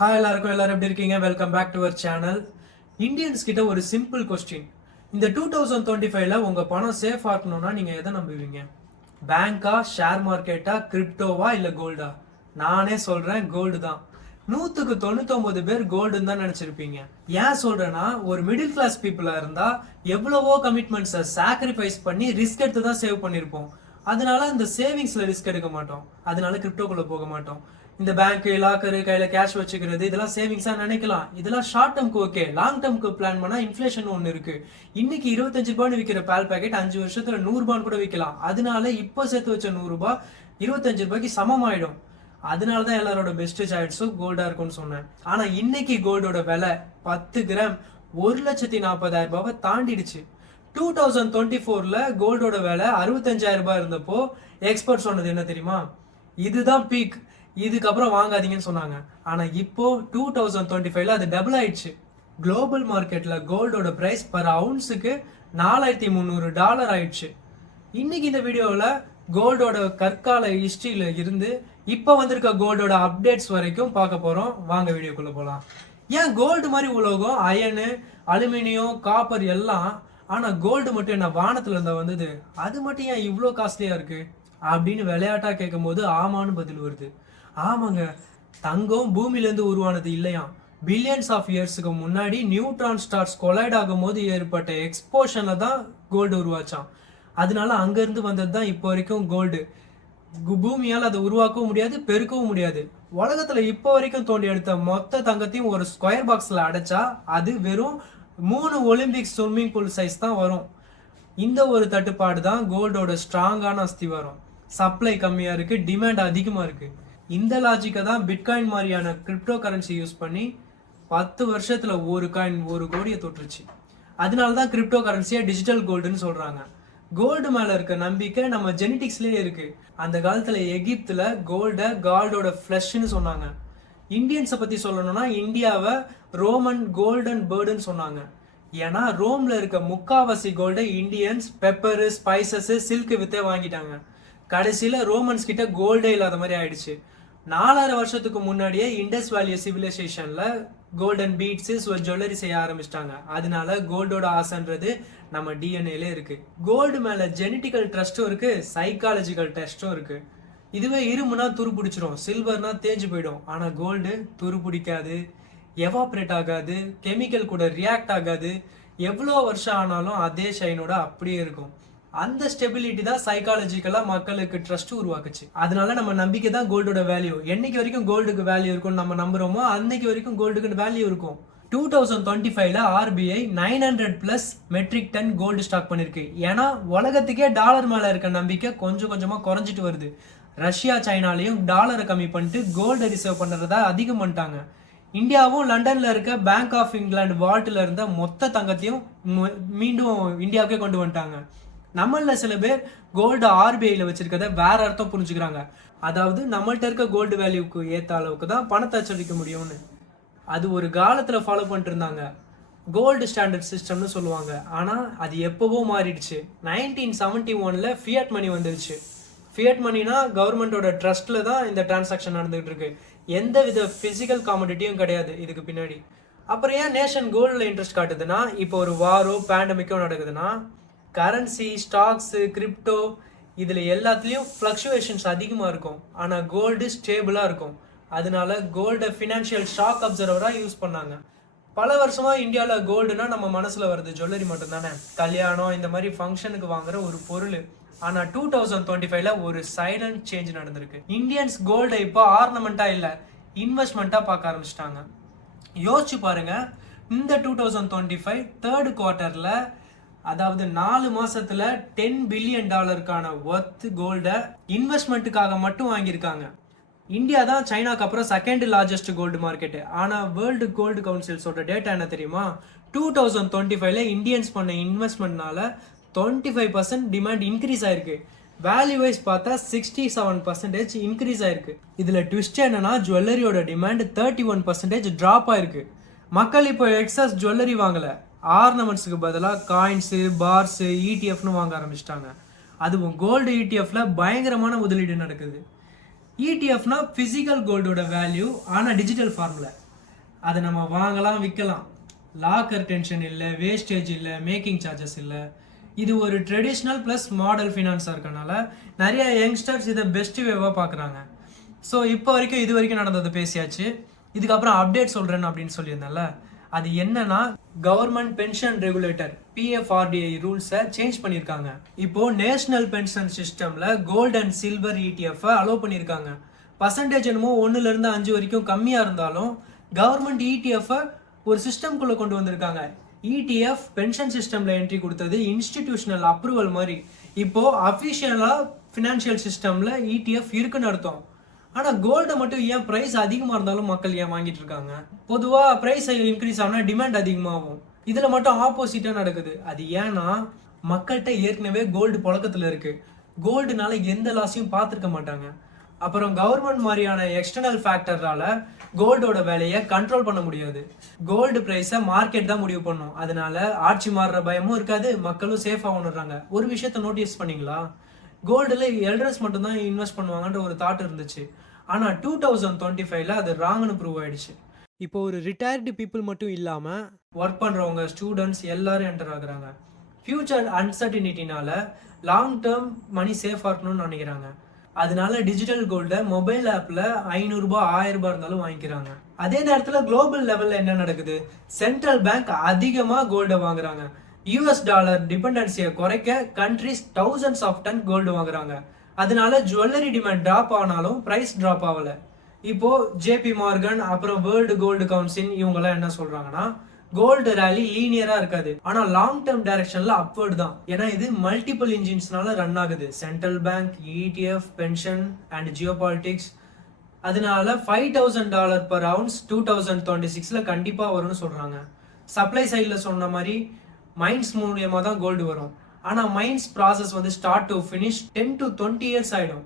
Hi எல்லாரும் எப்படி இருக்கீங்க? Welcome back to our channel. Indians கிட்ட ஒரு சிம்பிள் கொஸ்டின். இந்த 2025ல உங்க பணம் சேஃப் ஆக்கணும்னா நீங்க எதை நம்புவீங்க? பேங்கா, ஷேர் மார்க்கெட்டா, கிரிப்டோவா இல்ல கோல்டா? நானே சொல்றேன் கோல்டு தான். 100க்கு 99 பேர் கோல்டுன்னு தான் நினைச்சிருப்பீங்க. ஏன் சொல்றேன்னா, ஒரு மிடில் கிளாஸ் பீப்புளா இருந்தா எவ்வளவோ கமிட்மெண்ட்ஸை சாக்ரிஃபைஸ் பண்ணி ரிஸ்க் எடுத்து தான் சேவ் பண்ணியிருப்போம். அதனால இந்த சேவிங்ஸ்ல ரிஸ்க் எடுக்க மாட்டோம். அதனால கிரிப்டோக்குள்ள போக மாட்டோம். இந்த பேங்க் லாக்கரு கையில கேஷ் வச்சுக்கிறது இதெல்லாம் சேவிங்ஸா நினைக்கலாம். இதெல்லாம் ஷார்ட் டேர்ம்க்கு ஓகே. லாங் டேர்ம்க்கு பிளான் பண்ணா இன்ஃபிளேஷன் ஒன்று இருக்கு. இன்னைக்கு 25 ரூபான்னு விற்கிற பால் பாக்கெட் 5 வருஷத்துல 100 ரூபான்னு கூட விற்கலாம். அதனால இப்போ சேர்த்து வச்ச 100 ரூபாய் 25 ரூபாய்க்கு சமமாயிடும். அதனாலதான் எல்லாரோட பெஸ்ட் சாய்ஸும் கோல்டா இருக்கும்னு சொன்னேன். ஆனா இன்னைக்கு கோல்டோட விலை 10 கிராம் 1,40,000 ரூபாவை தாண்டிடுச்சு. 2024ல கோல்டோட விலை 65,000 ரூபாய் இருந்தப்போ எக்ஸ்பர்ட் சொன்னது என்ன தெரியுமா? இதுதான் பீக், இதுக்கப்புறம் வாங்காதீங்கன்னு சொன்னாங்க. ஆனா இப்போ 2025ல அது டபுள் ஆயிடுச்சு. குளோபல் மார்க்கெட்ல கோல்டோட பிரைஸ் பர் அவுன்ஸுக்கு $4,300 ஆயிடுச்சு. இன்னைக்கு இந்த வீடியோவில் கோல்டோட கற்கால ஹிஸ்டரியில இருந்து இப்போ வந்திருக்க கோல்டோட அப்டேட்ஸ் வரைக்கும் பார்க்க போறோம். வாங்க வீடியோக்குள்ள போலாம். ஏன் கோல்டு மாதிரி உலோகம், அயனு, அலுமினியம், காப்பர் எல்லாம், ஆனா கோல்டு மட்டும் என்ன வானத்துல இருந்தா வந்தது? அது மட்டும் ஏன் இவ்வளோ காஸ்ட்லியா இருக்கு அப்படின்னு விளையாட்டா கேட்கும் போது ஆமான்னு பதில் வருது. ஆமாங்க, தங்கம் பூமியிலேருந்து உருவானது இல்லையா. பில்லியன்ஸ் ஆஃப் இயர்ஸுக்கு முன்னாடி நியூட்ரான் ஸ்டார்ஸ் கொலைட் ஆகும் போது ஏற்பட்ட எக்ஸ்போஷன்ல தான் கோல்டு உருவாச்சான். அதனால அங்கிருந்து வந்தது தான் இப்போ வரைக்கும் கோல்டு. பூமியால் அதை உருவாக்கவும் முடியாது, பெருக்கவும் முடியாது. உலகத்துல இப்போ வரைக்கும் தோண்டி எடுத்த மொத்த தங்கத்தையும் ஒரு ஸ்கொயர் பாக்ஸ்ல அடைச்சா அது வெறும் 3 ஒலிம்பிக் ஸ்விம்மிங் பூல் சைஸ் தான் வரும். இந்த ஒரு தட்டுப்பாடு தான் கோல்டோட ஸ்ட்ராங்கான அஸ்திவாரம். சப்ளை கம்மியா இருக்கு, டிமாண்ட் அதிகமா இருக்கு. இந்த லாஜிக்கை தான் பிட்காயின் மாதிரியான கிரிப்டோ கரன்சி யூஸ் பண்ணி 10 வருஷத்துல ஒரு காயின் 1 கோடியை தொட்டுருச்சு. அதனால தான் கிரிப்டோ கரன்சியை டிஜிட்டல் கோல்டுன்னு சொல்றாங்க. கோல்டு மேல இருக்க நம்பிக்கை நம்ம ஜெனட்டிக்ஸ்லயே இருக்கு. அந்த காலத்துல எகிப்துல கோல்ட கால்டோட ஃபிளஷ்னு சொன்னாங்க. இந்தியன்ஸை பத்தி சொல்லணும்னா இந்தியாவை ரோமன் கோல்டன் பேர்டுன்னு சொன்னாங்க. ஏன்னா ரோம்ல இருக்க முக்காவாசி கோல்டை இந்தியன்ஸ் பெப்பரு, ஸ்பைசஸ், சில்க் வித்தே வாங்கிட்டாங்க. கடைசியில ரோமன்ஸ் கிட்ட கோல்டே இல்லாத மாதிரி ஆயிடுச்சு. 4000 வருஷத்துக்கு முன்னாடியே இண்டஸ் வேலி சிவிலைசேஷன்ல கோல்டன் பீட்ஸ் ஜுவல்லரி செய்ய ஆரம்பிச்சிட்டாங்க. அதனால கோல்டோட ஆசைன்றது நம்ம டிஎன்ஏல இருக்கு. கோல்டு மேல ஜெனட்டிக்கல் ட்ரஸ்டும் இருக்கு, சைக்காலஜிக்கல் டெஸ்டும் இருக்கு. இதுவே இரும்புனா துரு பிடிச்சிரும், சில்வர்னா தேஞ்சு போயிடும். ஆனா கோல்டு துரு பிடிக்காது, எவாப்ரேட் ஆகாது, கெமிக்கல் கூட ரியாக்ட் ஆகாது. எவ்வளோ வருஷம் ஆனாலும் அதே ஷைனோட அப்படியே இருக்கும். அந்த ஸ்டெபிலிட்டி தான் சைக்காலஜிக்கலா மக்களுக்கு ட்ரஸ்ட் உருவாக்குச்சு. அதனால நம்ம நம்பிக்கை தான் கோல்டோட வேல்யூ. என்னைக்கு வரைக்கும் கோல்டுக்கு வேல்யூ இருக்கும்னு நம்ம நம்புறோமோ அன்னைக்கு வரைக்கும் கோல்டுக்கு வேல்யூ இருக்கும். 2025ல RBI 900+ metric ton gold stock பண்ணிருக்கு. ஏன்னா உலகத்துக்கே டாலர் மேல இருக்க நம்பிக்கை கொஞ்சம் கொஞ்சமா குறைஞ்சிட்டு வருது. ரஷ்யா, சைனாலையும் டாலரை கம்மி பண்ணிட்டு கோல்டை ரிசர்வ் பண்றதா அதிகம் பண்ணிட்டாங்க. இந்தியாவும் லண்டன்ல இருக்க பேங்க் ஆஃப் இங்கிலாந்து வால்ட்ல இருந்த மொத்த தங்கத்தையும் மீண்டும் இந்தியாவுக்கே கொண்டு வந்துட்டாங்க. நம்மள சில பேர் கோல்டு ஆர்பிஐல வச்சிருக்கத வேற அர்த்தம் புரிஞ்சுக்கிறாங்க. அதாவது நம்மள்ட்ட இருக்க கோல்டு வேல்யூக்கு ஏத்த அளவுக்கு தான் பணத்தை அச்சடிக்க முடியும்னு. அது ஒரு காலத்துல ஃபாலோ பண்ணிட்டு இருந்தாங்க. கோல்டு ஸ்டாண்டர்ட் சிஸ்டம்னு சொல்லுவாங்க. ஆனா அது எப்பவோ மாறிடுச்சு. 1971ல ஃபியட் மணி வந்துருச்சு. ஃபியட் மணினா கவர்மெண்டோட ட்ரஸ்ட்ல தான் இந்த டிரான்சாக்ஷன் நடந்துகிட்டு இருக்கு. எந்த வித பிசிக்கல் காமோடிட்டியும் கிடையாது இதுக்கு பின்னாடி. அப்புறம் ஏன் நேஷன் கோல்டுல இன்ட்ரெஸ்ட் காட்டுதுன்னா, இப்போ ஒரு வாரோ பேண்டமிக்கோ நடக்குதுன்னா கரன்சி, ஸ்டாக்ஸ், கிரிப்டோ இதில் எல்லாத்துலேயும் ஃப்ளக்சுவேஷன்ஸ் அதிகமாக இருக்கும். ஆனால் கோல்டு ஸ்டேபிளாக இருக்கும். அதனால கோல்டை ஃபினான்ஷியல் ஷாக் அப்சர்வராக யூஸ் பண்ணாங்க. பல வருஷமாக இந்தியாவில் கோல்டுனா நம்ம மனசில் வருது ஜுவல்லரி மட்டும் தானே, கல்யாணம் இந்த மாதிரி ஃபங்க்ஷனுக்கு வாங்குற ஒரு பொருள். ஆனால் 2025ல ஒரு சைலண்ட் சேஞ்ச் நடந்திருக்கு. இந்தியன்ஸ் கோல்டை இப்போ ஆர்னமெண்ட்டாக இல்லை, இன்வெஸ்ட்மெண்ட்டாக பார்க்க ஆரம்பிச்சிட்டாங்க. யோசிச்சு பாருங்க, இந்த 2025 தேர்ட் குவார்ட்டரில், அதாவது 4 மாசத்துல $10 பில்லியன் ஒர்த் கோல்ட இன்வெஸ்ட்மெண்ட்டுக்காக மட்டும் வாங்கியிருக்காங்க. இந்தியா தான் சைனாக்கு அப்புறம் செகண்ட் லார்ஜஸ்ட் கோல்டு மார்க்கெட். ஆனா வேர்ல்டு கோல்டு கவுன்சில்ஸோட டேட்டா என்ன தெரியுமா? 2025ல இந்தியன்ஸ் பண்ண இன்வெஸ்ட்மெண்ட்னால 25% டிமாண்ட் இன்க்ரீஸ் ஆயிருக்கு. வேல்யூ வைஸ் பார்த்தா 67% இன்க்ரீஸ் ஆயிருக்கு. இதுல ட்விஸ்ட் என்னன்னா, ஜுவல்லரியோட டிமாண்ட் 31% டிராப் ஆயிருக்கு. மக்கள் இப்போ எக்ஸஸ் ஜுவல்லரி வாங்கல, ஆர்னமெண்ட்ஸுக்கு பதிலாக காயின்ஸு, பார்ஸு, இடிஎஃப்னு வாங்க ஆரம்பிச்சிட்டாங்க. அதுவும் கோல்டு இடிஎஃப்ல பயங்கரமான முதலீடு நடக்குது. இடிஎஃப்னா பிசிக்கல் கோல்டோட வேல்யூ, ஆனால் டிஜிட்டல் ஃபார்முலா. அதை நம்ம வாங்கலாம் விற்கலாம். லாக்கர் டென்ஷன் இல்லை, வேஸ்டேஜ் இல்லை, மேக்கிங் சார்ஜஸ் இல்லை. இது ஒரு ட்ரெடிஷ்னல் ப்ளஸ் மாடல் ஃபினான்ஸாக இருக்கனால நிறைய யங்ஸ்டர்ஸ் இதை பெஸ்ட் வேவாக பார்க்குறாங்க. ஸோ இப்போ வரைக்கும் இது வரைக்கும் நடந்தது பேசியாச்சு. இதுக்கப்புறம் அப்டேட் சொல்கிறேன்னு அப்படின்னு சொல்லியிருந்தேன்ல, அது என்னன்னா கவர்மெண்ட் பென்ஷன் ரெகுலேட்டர் PFRDI ரூல்ஸை சேஞ்ச் பண்ணியிருக்காங்க. இப்போ நேஷனல் பென்ஷன் சிஸ்டமில் gold and silver ETF allow பண்ணியிருக்காங்க. பர்சன்டேஜ் என்னமோ 1லேருந்து 5 வரைக்கும் கம்மியாக இருந்தாலும் கவர்மெண்ட் ETF ஒரு சிஸ்டம்குள்ளே கொண்டு வந்திருக்காங்க. ETF பென்ஷன் சிஸ்டமில் என்ட்ரி கொடுத்தது இன்ஸ்டிடியூஷனல் அப்ரூவல் மாதிரி. இப்போ அஃபிஷியலாக ஃபினான்ஷியல் சிஸ்டமில் ETF இருக்குன்னு அர்த்தம். ஆனால் கோல்டை மட்டும் ஏன் ப்ரைஸ் அதிகமாக இருந்தாலும் மக்கள் ஏன் வாங்கிட்டு இருக்காங்க? பொதுவாக ப்ரைஸ் இன்க்ரீஸ் ஆனால் டிமாண்ட் அதிகமாகும். இதில் மட்டும் ஆப்போசிட்டாக நடக்குது. அது ஏன்னா மக்கள்கிட்ட ஏற்கனவே கோல்டு புழக்கத்தில் இருக்குது. கோல்டுனால எந்த லாஸையும் பார்த்துருக்க மாட்டாங்க. அப்புறம் கவர்மெண்ட் மாதிரியான எக்ஸ்டர்னல் ஃபேக்டரால கோல்டோட வேலையை கண்ட்ரோல் பண்ண முடியாது. கோல்டு ப்ரைஸை மார்க்கெட் தான் முடிவு பண்ணும். அதனால ஆட்சி மாறுற பயமும் இருக்காது, மக்களும் சேஃபாக உணர்றாங்க. ஒரு விஷயத்த நோட்டீஸ் பண்ணீங்களா? கோல்டில் எல்டர்ஸ் மட்டும்தான் இன்வெஸ்ட் பண்ணுவாங்கன்ற ஒரு தாட் இருந்துச்சு. ஆனால் 2025ல் அது ராங்னு ப்ரூவ் ஆயிடுச்சு. இப்போ ஒரு ரிட்டையர்டு பீப்புள் மட்டும் இல்லாமல் ஒர்க் பண்ணுறவங்க, ஸ்டூடெண்ட்ஸ் எல்லாரும் என்டர் ஆகுறாங்க. ஃபியூச்சர் அன்சர்டினிட்டினால லாங் டேர்ம் மணி சேஃபாக இருக்கணும்னு நினைக்கிறாங்க. அதனால டிஜிட்டல் கோல்டை மொபைல் ஆப்பில் 500 ரூபாய் 1000 ரூபாய் இருந்தாலும் வாங்கிக்கிறாங்க. அதே நேரத்தில் குளோபல் லெவலில் என்ன நடக்குது? சென்ட்ரல் பேங்க் அதிகமாக கோல்டை வாங்குறாங்க. US டாலர் டிபெண்டன்சியை குறைக்க countries thousands of ton gold வாங்குறாங்க. அதனால ஜுவல்லரி டிமாண்ட் ட்ராப் ஆனாலும் ப்ரைஸ் ட்ராப் ஆகலை. இப்போ JP மார்கன் அப்புறம் வேர்ல்டு கோல்டு கவுன்சில் இவங்கெல்லாம் என்ன சொல்றாங்கன்னா, கோல்டு ரேலி லீனியரா இருக்காது, ஆனா லாங் டேர்ம் டைரக்ஷன்ல அப்வர்ட் தான். ஏன்னா இது மல்டிபிள் இன்ஜின்ஸ்னால ரன் ஆகுது. Central bank, ETF, pension and geopolitics. அதனால $5,000 per ounce 2026ல கண்டிப்பா வரும்னு சொல்றாங்க. சப்ளை சைடில் சொன்ன மாதிரி மைன்ஸ் மூலியமா தான் கோல்டு வரும். ஆனா மைன்ஸ் ப்ராசஸ் வந்து start to finish 10 to 20 years ஆயிடும்.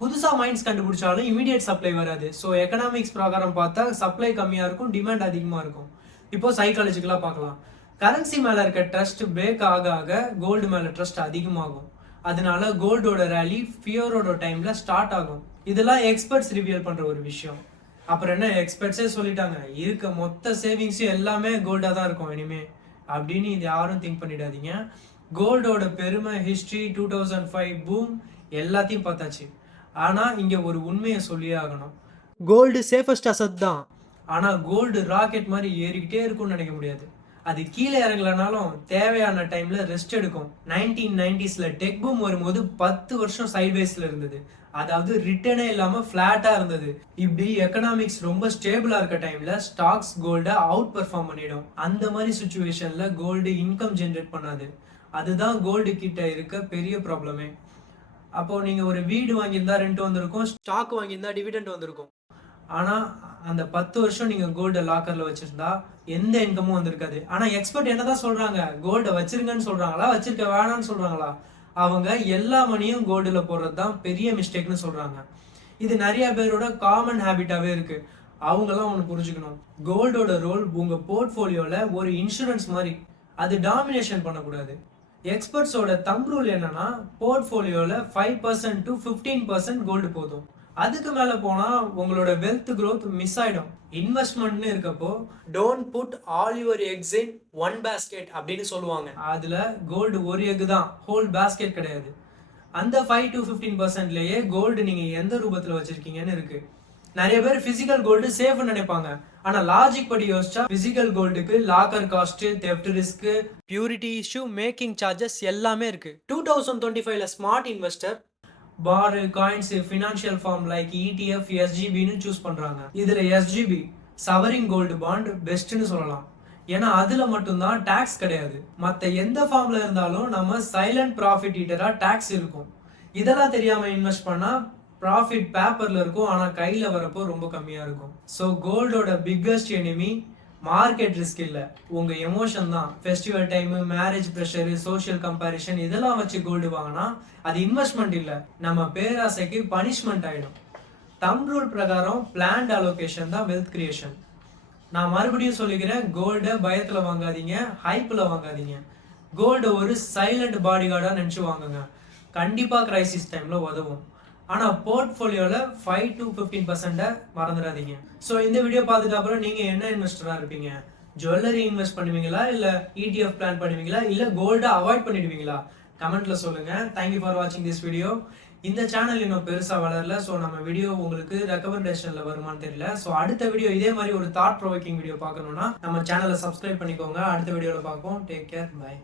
புதுசா மைன்ஸ் கண்டுபிடிச்சாலும் இமீடியட் சப்ளை வராது. ஸோ எக்கனாமிக்ஸ் பிரகாரம் பார்த்தா சப்ளை கம்மியா இருக்கும், டிமாண்ட் அதிகமா இருக்கும். இப்போ சைக்காலஜிக்கலா பார்க்கலாம். கரன்சி மேல இருக்க ட்ரஸ்ட் பிரேக் ஆக ஆக கோல்டு மேல ட்ரஸ்ட் அதிகமாகும். அதனால கோல்டோட ரேலி ஃபியரோட டைம்ல ஸ்டார்ட் ஆகும். இதெல்லாம் எக்ஸ்பர்ட்ஸ் ரிவியல் பண்ற ஒரு விஷயம். அப்புறம் என்ன, எக்ஸ்பர்ட்ஸே சொல்லிட்டாங்க இருக்க மொத்த சேவிங்ஸும் எல்லாமே கோல்டா தான் இருக்கும் இனிமே அப்படின்னு இது யாரும் திங்க் பண்ணிடாதீங்க. கோல்டோட பெருமை, ஹிஸ்டரி, 2005 பூம் எல்லாத்தையும் பார்த்தாச்சு. ஆனா இங்க ஒரு உண்மையை சொல்லியே ஆகணும். கோல்டு சேஃபஸ்ட் அசட் தான். ஆனா கோல்டு ராக்கெட் மாதிரி ஏறிக்கிட்டே இருக்கும்னு நினைக்க முடியாது. அது கீழே இறங்கலனாலும் தேவையான டைம்ல ரெஸ்ட் எடுக்கும். 1990sல டெக் பூம் வரும்போது 10 வருஷம் சைட்வேஸ்ல இருந்தது. அதாவது ரிட்டர்னே இல்லாம பிளாட்டா இருந்தது. இப்படி எக்கனாமிக்ஸ் ரொம்ப ஸ்டேபிளா இருக்க டைம்ல ஸ்டாக்ஸ் கோல்ட அவுட் பெர்ஃபார்ம் பண்ணிடும். அந்த மாதிரி சுச்சுவேஷன்ல கோல்டு இன்கம் ஜென்ரேட் பண்ணாது. அதுதான் கோல்டு கிட்ட இருக்க பெரிய ப்ராப்ளமே. அப்போ நீங்க ஒரு வீடு வாங்கியிருந்தா ரெண்ட் வந்திருக்கும், ஸ்டாக் வாங்கியிருந்தா டிவிடெண்ட் வந்திருக்கும். ஆனா அந்த 10 வருஷம் நீங்க கோல்ட லாக்கர்ல வச்சிருந்தா எந்த இன்கமும் வந்திருக்காது. ஆனா எக்ஸ்பர்ட் என்னதான் சொல்றாங்க, கோல்ட வச்சிருங்கன்னு சொல்றாங்களா, வச்சிருக்க வேணாம்னு சொல்றாங்களா? அவங்க எல்லா மணியும் கோல்டுல போடுறது தான் பெரிய மிஸ்டேக்னு சொல்றாங்க. இது நிறைய பேரோட காமன் ஹேபிட்டாவே இருக்கு. அவங்கெல்லாம் ஒன்று புரிஞ்சுக்கணும், கோல்டோட ரோல் உங்க போர்ட்ஃபோலியோல ஒரு இன்சூரன்ஸ் மாதிரி. அது டாமினேஷன் பண்ணக்கூடாது. எக்ஸ்பர்ட்ஸோட தம்ப் ரூல் என்னன்னா, போர்ட்ஃபோலியோல 5% to 15% கோல்டு போதும். அதுக்கு மேல போனா உங்களோட வெல்த் growth மிஸ் ஆயிடும். இன்வெஸ்ட்மெண்ட்னு இருக்கப்போ don't put all your eggs in one basket அப்படின்னு சொல்லுவாங்க. அதுல கோல்டு ஒரு எக் தான், ஹோல் பேஸ்கெட் கிடையாது. அந்த 5 to 15%லயே கோல்டு நீங்க எந்த ரூபத்துல வச்சிருக்கீங்கன்னு இருக்கு. நிறைய பேர் பிசிக்கல் கோல்டு சேஃப் நினைப்பாங்க. ஆனா லாஜிக் படி யோசிச்சா பிசிக்கல் கோல்டுக்கு locker cost, theft risk, purity issue, making charges எல்லாமே இருக்கு. 2025ல smart investor bar, coins, financial form like ETF, SGBன்னு சூஸ் பண்றாங்க. இதுல SGB சவரிங் கோல்டு பாண்ட் பெஸ்ட்னு சொல்லலாம். ஏன்னா அதுல மட்டும்தான் டாக்ஸ் கிடையாது. மத்த எந்த ஃபார்ம்ல இருந்தாலும் நம்ம சைலண்ட் ப்ராஃபிட் ஈட்டரா டாக்ஸ் இருக்கும். இதெல்லாம் தெரியாம இன்வெஸ்ட் பண்ணா ப்ராஃபிட் பேப்பர்ல இருக்கும், ஆனா கையில வரப்போ ரொம்ப கம்மியா இருக்கும். ஸோ கோல்டோட பிக்கஸ்ட் எனிமி மார்க்கெட் ரிஸ்க் இல்ல, உங்க எமோஷன் தான். Festival time, marriage pressure, social comparison இதெல்லாம் வச்சு கோல்டு வாங்கினா அது இன்வெஸ்ட்மெண்ட் இல்ல, நம்ம பேராசைக்கு பனிஷ்மெண்ட் ஆயிடும். தம்ப் ரூல் பிரகாரம் பிளான்ட் அலோகேஷன் தான் வெல்த் கிரியேஷன். நான் மறுபடியும் சொல்லிக்கிறேன், கோல்டை பயத்துல வாங்காதீங்க, ஹைப்ல வாங்காதீங்க. கோல்டு ஒரு சைலண்ட் பாடி கார்டா நினைச்சு வாங்குங்க. கண்டிப்பா கிரைசிஸ் டைம்ல உதவும். ஆனால் போர்ட்ஃபோலியோவில் 5 to 15% மறந்துடாதீங்க. ஸோ இந்த வீடியோ பார்த்துட்டு அப்புறம் நீங்கள் என்ன இன்வெஸ்டராக இருப்பீங்க? ஜுவல்லரி இன்வெஸ்ட் பண்ணுவீங்களா, இல்லை ETF பிளான் பண்ணுவீங்களா, இல்லை கோல்டை அவாய்ட் பண்ணிடுவீங்களா? கமெண்ட்ல சொல்லுங்க. தேங்க்யூ ஃபார் வாட்சிங் திஸ் வீடியோ. இந்த சேனல் இன்னும் பெருசாக வளரல. ஸோ நம்ம வீடியோ உங்களுக்கு ரெக்கமெண்டேஷனில் வருமானு தெரியல. ஸோ அடுத்த வீடியோ இதே மாதிரி ஒரு தாட் ப்ரொவோக்கிங் வீடியோ பார்க்கணுன்னா நம்ம சேனலை சப்ஸ்கிரைப் பண்ணிக்கோங்க. அடுத்த வீடியோவில் பார்ப்போம். Take care, by.